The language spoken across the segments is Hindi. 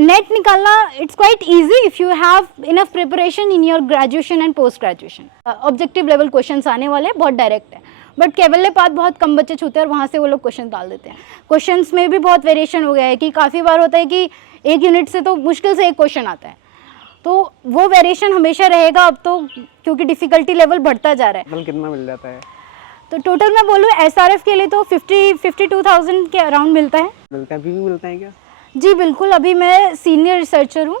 नेट निकालना it's quite easy if you have enough preparation in your graduation and post graduation. Objective level questions आने वाले हैं, बहुत डायरेक्ट है, बट केवल पात बहुत कम बच्चे छूते हैं और वहाँ से वो लोग क्वेश्चन डाल देते हैं। क्वेश्चंस में भी बहुत वेरिएशन हो गया है कि काफ़ी बार होता है कि एक यूनिट से तो मुश्किल से एक क्वेश्चन आता है, तो वो वेरिएशन हमेशा रहेगा अब तो, क्योंकि डिफ़िकल्टी लेवल बढ़ता जा रहा है। कितना मिल जाता है? तो टोटल मैं बोलूँ SRF के लिए तो 52,000 के अराउंड मिलता है। मिलता है, अभी भी मिलता है क्या? जी बिल्कुल, अभी मैं सीनियर रिसर्चर हूँ।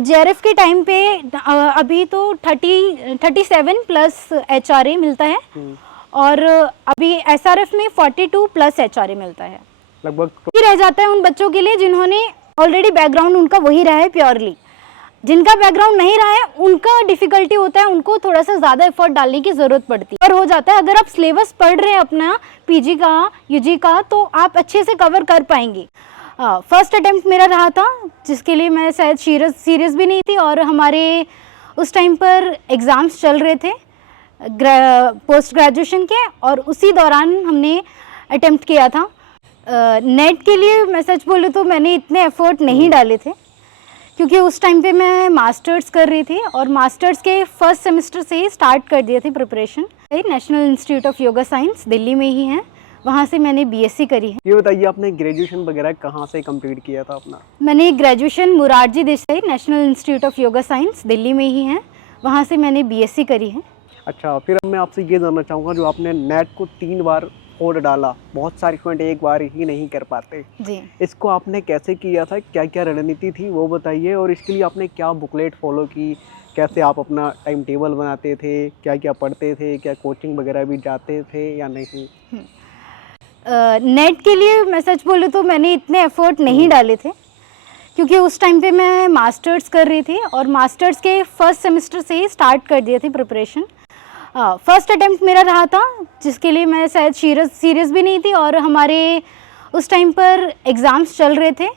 JRF के टाइम पे अभी तो 37 प्लस HRA मिलता है और अभी SRF में 42 प्लस HRA मिलता है। लगभग रह जाता है उन बच्चों के लिए जिन्होंने ऑलरेडी बैकग्राउंड उनका वही रहा है प्योरली। जिनका बैकग्राउंड नहीं रहा है उनका डिफ़िकल्टी होता है, उनको थोड़ा सा ज़्यादा एफर्ट डालने की ज़रूरत पड़ती है और हो जाता है। अगर आप सिलेबस पढ़ रहे हैं अपना PG का UG का तो आप अच्छे से कवर कर पाएंगे। फर्स्ट अटेम्प्ट मेरा रहा था जिसके लिए मैं शायद सीरियस भी नहीं थी और हमारे उस टाइम पर एग्ज़ाम्स चल रहे थे पोस्ट ग्रेजुएशन के और उसी दौरान हमने अटेम्प्ट किया था। नेट के लिए मैं सच बोलूँ तो मैंने इतने एफर्ट नहीं डाले थे क्योंकि उस टाइम पे मैं मास्टर्स कर रही थी और मास्टर्स के फर्स्ट सेमेस्टर से ही स्टार्ट कर दिए थे preparation. National institute of yoga science Delhi में ही है, वहाँ से मैंने BSc करी है। ये बताइए आपने ग्रेजुएशन वगैरह कहाँ से कंप्लीट किया था अपना? मैंने graduation Morarji Desai national institute of yoga science Delhi में ही है, वहाँ से मैंने BSc करी है। अच्छा, फिर अब मैं आपसे ये जानना चाहूँगा, जो आपने नेट को 3 बार फोड़ डाला, बहुत सारे स्टूडेंट एक बार ही नहीं कर पाते जी, इसको आपने कैसे किया था, क्या क्या रणनीति थी वो बताइए, और इसके लिए आपने क्या बुकलेट फॉलो की, कैसे आप अपना टाइम टेबल बनाते थे, क्या क्या पढ़ते थे, क्या कोचिंग वगैरह भी जाते थे या नहीं? नेट के लिए मैं सच बोलूँ तो मैंने इतने एफर्ट नहीं डाले थे क्योंकि उस टाइम पे मैं मास्टर्स कर रही थी और मास्टर्स के फर्स्ट सेमेस्टर से ही स्टार्ट कर दिए थे प्रिपरेशन। फर्स्ट अटेम्प्ट मेरा रहा था जिसके लिए मैं शायद सीरियस भी नहीं थी और हमारे उस टाइम पर एग्ज़ाम्स चल रहे थे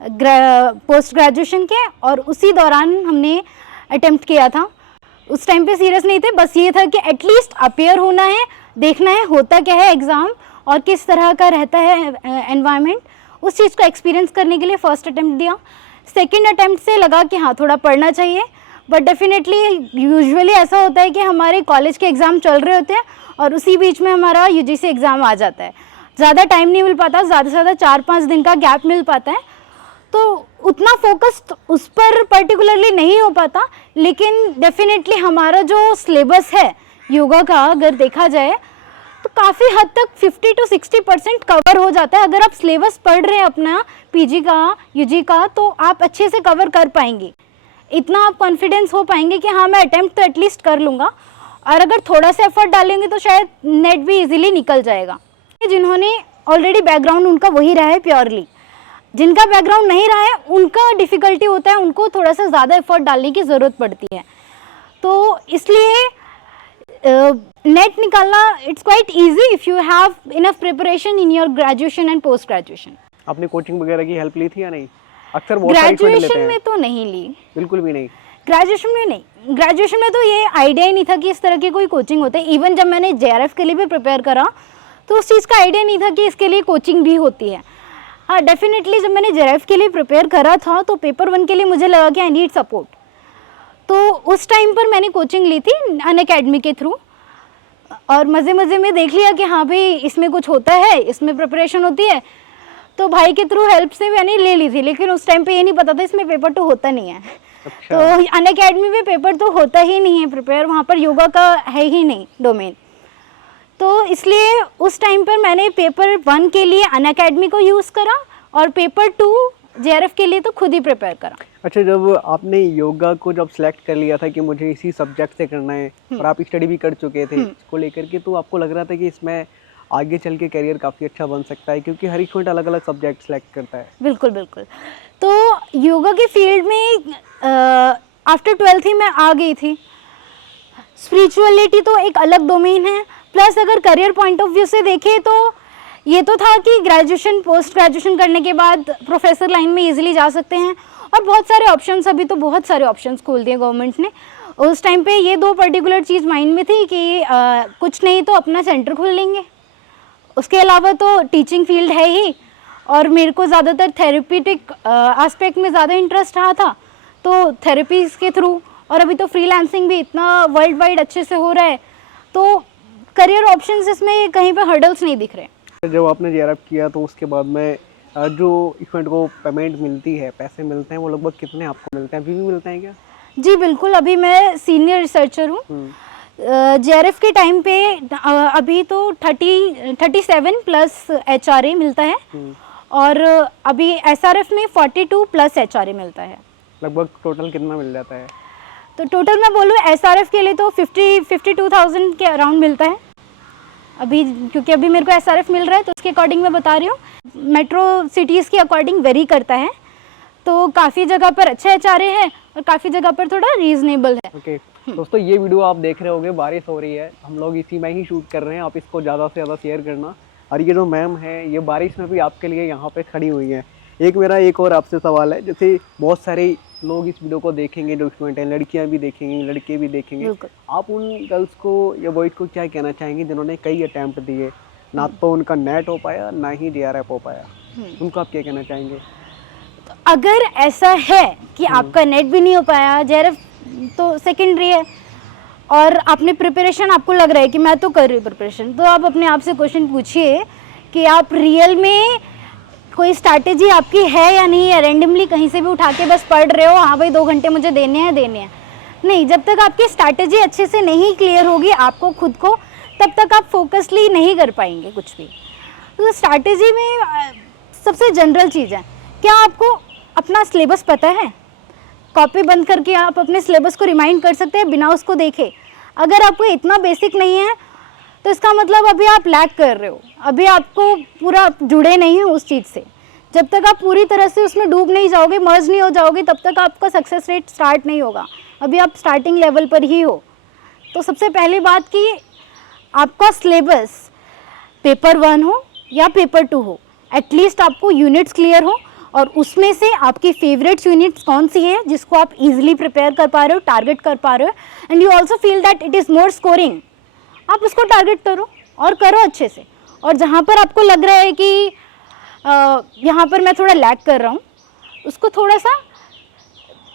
पोस्ट ग्रेजुएशन के और उसी दौरान हमने अटेम्प्ट किया था। उस टाइम पे सीरियस नहीं थे, बस ये था कि एटलीस्ट अपेयर होना है, देखना है होता क्या है एग्ज़ाम और किस तरह का रहता है एनवायरनमेंट, उस चीज़ को एक्सपीरियंस करने के लिए फ़र्स्ट अटेम्प्ट दिया। सेकंड अटेम्प्ट से लगा कि हाँ थोड़ा पढ़ना चाहिए, बट डेफिनेटली यूजुअली ऐसा होता है कि हमारे कॉलेज के एग्ज़ाम चल रहे होते हैं और उसी बीच में हमारा UGC एग्ज़ाम आ जाता है, ज़्यादा टाइम नहीं मिल पाता, ज़्यादा से ज़्यादा 4-5 दिन का गैप मिल पाता है, तो उतना फोकस उस पर पर्टिकुलरली नहीं हो पाता। लेकिन डेफिनेटली हमारा जो सिलेबस है योगा का अगर देखा जाए तो काफ़ी हद तक 50 to 60% कवर हो जाता है। अगर आप सिलेबस पढ़ रहे हैं अपना PG का UG का तो आप अच्छे से कवर कर पाएंगे, इतना आप कॉन्फिडेंस हो पाएंगे कि हाँ मैं अटेम्प्ट तो एटलीस्ट कर लूँगा, और अगर थोड़ा सा एफर्ट डालेंगे तो शायद नेट भी इजीली निकल जाएगा। जिन्होंने ऑलरेडी बैकग्राउंड उनका वही रहा है प्योरली, जिनका बैकग्राउंड नहीं रहा है उनका डिफ़िकल्टी होता है, उनको थोड़ा सा ज़्यादा एफर्ट डालने की ज़रूरत पड़ती है। तो इसलिए नेट निकालना it's quite easy if you have enough preparation in your graduation and post graduation. आपने कोचिंग वगैरह की हेल्प ली थी या नहीं? अक्सर बहुत सारे स्टूडेंट लेते हैं। ग्रेजुएशन में तो नहीं ली, बिल्कुल भी नहीं। ग्रेजुएशन में नहीं, ग्रेजुएशन में तो ये आइडिया ही नहीं था कि इस तरह की कोई कोचिंग होती है। इवन जब मैंने JRF के लिए भी प्रिपेयर करा तो उस चीज़ का आइडिया नहीं था कि इसके लिए कोचिंग भी होती है। हाँ डेफिनेटली जब मैंने JRF के लिए प्रिपेयर करा था तो पेपर 1 के लिए मुझे लगा कि आई नीड सपोर्ट, तो उस टाइम पर मैंने कोचिंग ली थी अनअकैडमी के थ्रू और मज़े में देख लिया कि हाँ भाई इसमें कुछ होता है, इसमें प्रिपरेशन होती है, तो भाई के थ्रू हेल्प से मैंने ले ली थी। लेकिन उस टाइम पे ये नहीं पता था इसमें पेपर 2 होता नहीं है। अच्छा। तो अनअकैडमी में पेपर 2 होता ही नहीं है प्रिपेयर, वहाँ पर योगा का है ही नहीं डोमेन, तो इसलिए उस टाइम पर मैंने पेपर 1 के लिए अनअकैडमी को यूज़ करा और पेपर 2 JRF के लिए तो खुद ही प्रिपेयर करा। अच्छा, जब आपने योगा को जब सिलेक्ट कर लिया था कि मुझे इसी सब्जेक्ट से करना है और आप स्टडी भी कर चुके थे इसको लेकर के, तो आपको लग रहा था कि इसमें आगे चल के करियर काफ़ी अच्छा बन सकता है, क्योंकि हर एक स्टूडेंट अलग अलग सब्जेक्ट सेलेक्ट करता है? बिल्कुल बिल्कुल। तो योगा के फील्ड में आफ्टर 12th ही मैं आ गई थी। स्पिरिचुअलिटी तो एक अलग डोमेन है, प्लस अगर करियर पॉइंट ऑफ व्यू से देखें तो ये तो था कि ग्रेजुएशन पोस्ट ग्रेजुएशन करने के बाद प्रोफेसर लाइन में इजीली जा सकते हैं और बहुत सारे ऑप्शंस, अभी तो बहुत सारे ऑप्शंस खोल दिए गवर्नमेंट ने। उस टाइम पे ये 2 पर्टिकुलर चीज़ माइंड में थी कि कुछ नहीं तो अपना सेंटर खोल लेंगे, उसके अलावा तो टीचिंग फील्ड है ही और मेरे को ज़्यादातर थेरेपीटिक एस्पेक्ट में ज़्यादा इंटरेस्ट रहा था, तो थेरेपीज़ के थ्रू, और अभी तो फ्रीलांसिंग भी इतना वर्ल्ड वाइड अच्छे से हो रहा है, तो करियर ऑप्शंस इसमें कहीं पे हर्डल्स नहीं दिख रहे। जब आपने जेआरएफ किया तो उसके बाद में जो स्टूडेंट को पेमेंट मिलती है, पैसे मिलते हैं, वो लगभग कितने आपको मिलते हैं, अभी भी मिलते हैं क्या? जी बिल्कुल, अभी मैं सीनियर रिसर्चर हूँ। जेआरएफ के टाइम पे अभी तो 37 प्लस एचआरए मिलता है, और अभी एसआरएफ में 42 प्लस एचआरए मिलता है। लगभग टोटल कितना मिल जाता है? तो टोटल मैं बोलूँ एसआरएफ के लिए तो 52,000 के अराउंड मिलता है अभी, क्योंकि अभी मेरे को एसआरएफ मिल रहा है तो उसके अकॉर्डिंग मैं बता रही हूँ। मेट्रो सिटीज़ के अकॉर्डिंग वेरी करता है, तो काफ़ी जगह पर अच्छा एचआरए है और काफ़ी जगह पर थोड़ा रीजनेबल है। ओके दोस्तों, ये वीडियो आप देख रहे होंगे, बारिश हो रही है, हम लोग इसी में ही शूट कर रहे हैं, आप इसको ज़्यादा से ज़्यादा शेयर करना। और ये जो मैम है, ये बारिश में भी आपके लिए यहाँ पे खड़ी हुई हैं। एक और आपसे सवाल है, जैसे बहुत सारे लोग इस वीडियो को देखेंगे, जो स्टूडेंट हैं, लड़कियाँ भी देखेंगी, लड़के भी देखेंगे, आप उन गर्ल्स को या बॉयज़ को क्या कहना चाहेंगे जिन्होंने कई अटैम्प्ट दिए, ना तो उनका नेट हो पाया, ना ही जेआरएफ हो पाया, उनको आप क्या कहना चाहेंगे? अगर ऐसा है कि आपका नेट भी नहीं हो पाया, जेआरएफ तो सेकेंडरी है, और आपने प्रिपरेशन, आपको लग रहा है कि मैं तो कर रही हूँ प्रिपरेशन, तो आप अपने आप से क्वेश्चन पूछिए कि आप रियल में कोई स्ट्रैटेजी आपकी है या नहीं है। रैंडमली कहीं से भी उठा के बस पढ़ रहे हो, हाँ भाई 2 घंटे मुझे देने हैं नहीं। जब तक आपकी स्ट्रैटेजी अच्छे से नहीं क्लियर होगी आपको खुद को, तब तक आप फोकसली नहीं कर पाएंगे कुछ भी। तो स्ट्रैटेजी में सबसे जनरल चीज़ है, क्या आपको अपना सिलेबस पता है? कॉपी बंद करके आप अपने सिलेबस को रिमाइंड कर सकते हैं बिना उसको देखे। अगर आपको इतना बेसिक नहीं है तो इसका मतलब अभी आप लैग कर रहे हो, अभी आपको पूरा जुड़े नहीं हो उस चीज़ से। जब तक आप पूरी तरह से उसमें डूब नहीं जाओगे, मर्ज नहीं हो जाओगे, तब तक आपका सक्सेस रेट स्टार्ट नहीं होगा। अभी आप स्टार्टिंग लेवल पर ही हो। तो सबसे पहली बात कि आपका सिलेबस पेपर 1 हो या पेपर 2 हो, एटलीस्ट आपको यूनिट्स क्लियर हो, और उसमें से आपकी फेवरेट यूनिट्स कौन सी है जिसको आप इजीली प्रिपेयर कर पा रहे हो, टारगेट कर पा रहे हो, and you also feel that it is more scoring, आप उसको टारगेट करो और करो अच्छे से। और जहाँ पर आपको लग रहा है कि यहाँ पर मैं थोड़ा लैग कर रहा हूँ, उसको थोड़ा सा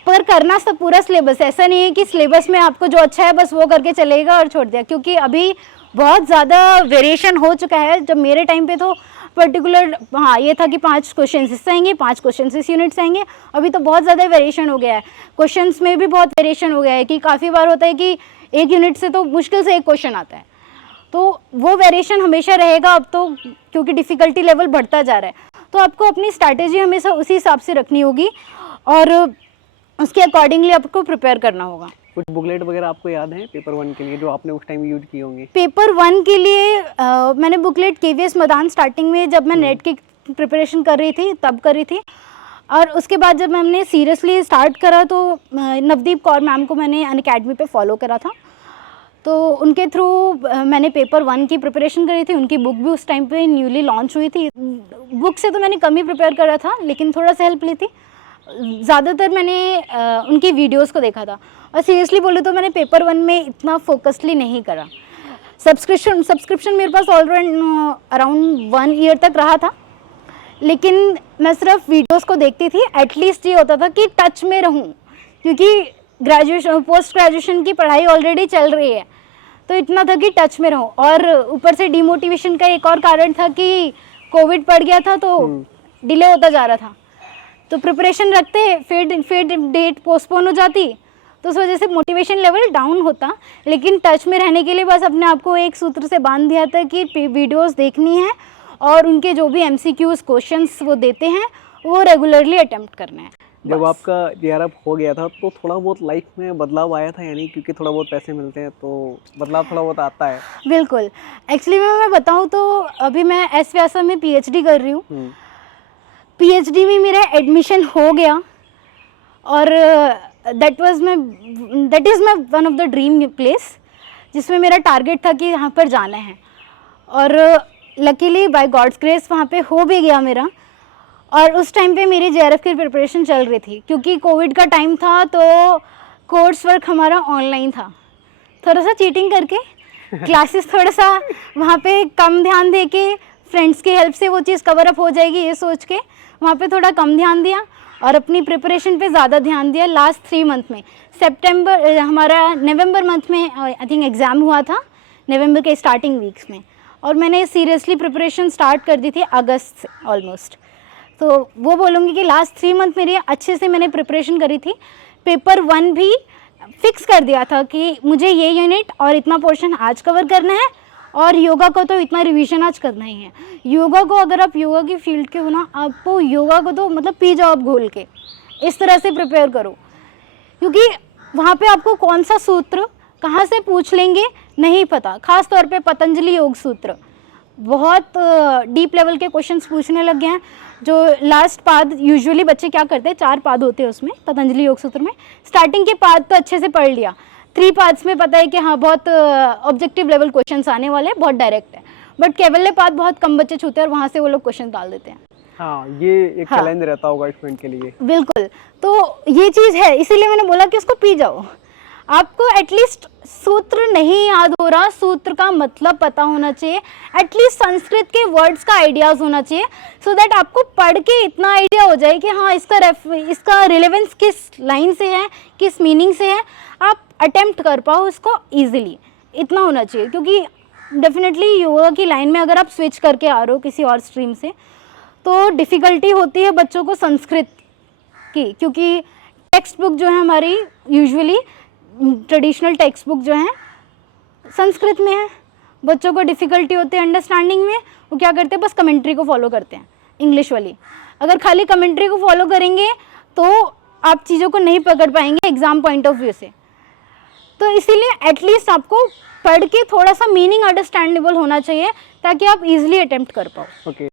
पर करना सब पूरा सिलेबस, ऐसा नहीं है कि सिलेबस में आपको जो अच्छा है बस वो करके चलेगा और छोड़ दिया, क्योंकि अभी बहुत ज़्यादा वेरिएशन हो चुका है। जब मेरे टाइम पे तो पर्टिकुलर हाँ ये था कि 5 क्वेश्चन इससे आएंगे, 5 क्वेश्चन इस यूनिट से आएंगे। अभी तो बहुत ज़्यादा वेरिएशन हो गया है, क्वेश्चंस में भी बहुत वेरिएशन हो गया है कि काफ़ी बार होता है कि एक यूनिट से तो मुश्किल से एक क्वेश्चन आता है, तो वो वेरिएशन हमेशा रहेगा अब तो, क्योंकि डिफ़िकल्टी लेवल बढ़ता जा रहा है। तो आपको अपनी स्ट्रैटेजी हमेशा उसी हिसाब से रखनी होगी और उसके अकॉर्डिंगली आपको प्रिपेयर करना होगा। कुछ बुकलेट वगैरह आपको याद है पेपर 1 के लिए जो आपने उस टाइम यूज की होंगी? पेपर 1 के लिए मैंने बुकलेट केवीएस मदान स्टार्टिंग में जब मैं नेट की प्रिपरेशन कर रही थी तब कर रही थी, और उसके बाद जब मैंने सीरियसली स्टार्ट करा तो नवदीप कौर मैम को मैंने अनअकैडमी पे फॉलो करा था, तो उनके थ्रू मैंने पेपर 1 की प्रिपरेशन करी थी। उनकी बुक भी उस टाइम पे न्यूली लॉन्च हुई थी। बुक से तो मैंने कम ही प्रिपेयर करा था, लेकिन थोड़ा सा हेल्प ली थी। ज़्यादातर मैंने उनकी वीडियोस को देखा था, और सीरियसली बोले तो मैंने पेपर 1 में इतना फोकसली नहीं करा। सब्सक्रिप्शन मेरे पास ऑलरेडी अराउंड 1 ईयर तक रहा था, लेकिन मैं सिर्फ वीडियोस को देखती थी। एटलीस्ट ये होता था कि टच में रहूं, क्योंकि ग्रेजुएशन पोस्ट ग्रेजुएशन की पढ़ाई ऑलरेडी चल रही है, तो इतना था कि टच में रहूं। और ऊपर से डिमोटिवेशन का एक और कारण था कि कोविड पड़ गया था, तो डिले होता जा रहा था, तो प्रिपरेशन रखते फिर डेट पोस्टपोन हो जाती, तो उस वजह से मोटिवेशन लेवल डाउन होता। लेकिन टच में रहने के लिए बस अपने आप को एक सूत्र से बांध दिया था कि वीडियोस देखनी है और उनके जो भी एमसीक्यूज क्वेश्चंस वो देते हैं वो रेगुलरली अटेम्प्ट करना है। जब आपका जेआरएफ हो गया था तो थोड़ा बहुत लाइफ में बदलाव आया था, यानी क्योंकि थोड़ा बहुत पैसे मिलते हैं तो बदलाव थोड़ा बहुत आता है? बिल्कुल। एक्चुअली मैं बताऊँ तो अभी मैं एस व्यासा में पीएचडी कर रही हूँ। पीएचडी में मेरा एडमिशन हो गया, और that is my one of the dream place, जिसमें मेरा टारगेट था कि यहाँ पर जाना है, और लकीली बाय गॉड्स ग्रेस वहाँ पे हो भी गया मेरा। और उस टाइम पे मेरी जेआरएफ की प्रिपरेशन चल रही थी, क्योंकि कोविड का टाइम था, तो कोर्स वर्क हमारा ऑनलाइन था। थोड़ा सा चीटिंग करके क्लासेस थोड़ा सा वहाँ पे कम ध्यान दे के फ्रेंड्स की हेल्प से वो चीज़ कवर अप हो जाएगी ये सोच के वहाँ पे थोड़ा कम ध्यान दिया और अपनी प्रिपरेशन पे ज़्यादा ध्यान दिया। लास्ट 3 मंथ में हमारा नवंबर मंथ में आई थिंक एग्ज़ाम हुआ था, नवंबर के स्टार्टिंग वीक्स में, और मैंने सीरियसली प्रिपरेशन स्टार्ट कर दी थी अगस्त से ऑलमोस्ट। तो वो बोलूँगी कि लास्ट 3 मंथ मेरी अच्छे से मैंने प्रिपरेशन करी थी। पेपर 1 भी फिक्स कर दिया था कि मुझे ये यूनिट और इतना पोर्शन आज कवर करना है और योगा को तो इतना रिवीजन आज करना ही है। योगा को अगर आप योगा की फील्ड के हो ना, आपको योगा को तो मतलब पी जाओ आप घोल के, इस तरह से प्रिपेयर करो, क्योंकि वहाँ पे आपको कौन सा सूत्र कहाँ से पूछ लेंगे नहीं पता। खास तौर पे पतंजलि योग सूत्र बहुत डीप लेवल के क्वेश्चंस पूछने लग गए हैं। जो लास्ट पाद यूजुअली बच्चे क्या करते हैं, 4 पाद होते हैं उसमें पतंजलि योग सूत्र में। स्टार्टिंग के पाद तो अच्छे से पढ़ लिया, 3 पाद्स में पता है कि हाँ बहुत ऑब्जेक्टिव लेवल क्वेश्चंस आने वाले हैं, बहुत डायरेक्ट है। बट कैवल्य पाद बहुत कम बच्चे छूते हैं और वहाँ से वो लोग क्वेश्चन डाल देते हैं। हाँ, ये एक चैलेंज रहता होगा स्टूडेंट के लिए। बिल्कुल, तो ये चीज़ है, इसीलिए मैंने बोला कि उसको पी जाओ। आपको एटलीस्ट सूत्र नहीं याद हो रहा, सूत्र का मतलब पता होना चाहिए, एटलीस्ट संस्कृत के वर्ड्स का आइडियाज़ होना चाहिए, सो दैट आपको पढ़ के इतना आइडिया हो जाए कि हाँ इसका रिलेवेंस किस लाइन से है, किस मीनिंग से है, आप अटेम्प्ट कर पाओ उसको ईजिली, इतना होना चाहिए। क्योंकि डेफिनेटली योगा की लाइन में अगर आप स्विच करके आ रहे हो किसी और स्ट्रीम से, तो डिफ़िकल्टी होती है बच्चों को संस्कृत की, क्योंकि टेक्स्ट बुक जो है हमारी यूजुअली ट्रेडिशनल टेक्स्ट बुक जो है संस्कृत में है। बच्चों को डिफ़िकल्टी होती है अंडरस्टैंडिंग में, वो क्या करते हैं बस कमेंट्री को फॉलो करते हैं इंग्लिश वाली। अगर खाली कमेंट्री को फॉलो करेंगे तो आप चीज़ों को नहीं पकड़ पाएंगे एग्ज़ाम पॉइंट ऑफ व्यू से। तो इसीलिए एटलीस्ट आपको पढ़ के थोड़ा सा मीनिंग अंडरस्टैंडेबल होना चाहिए ताकि आप इजीली अटेम्प्ट कर पाओ। ओके।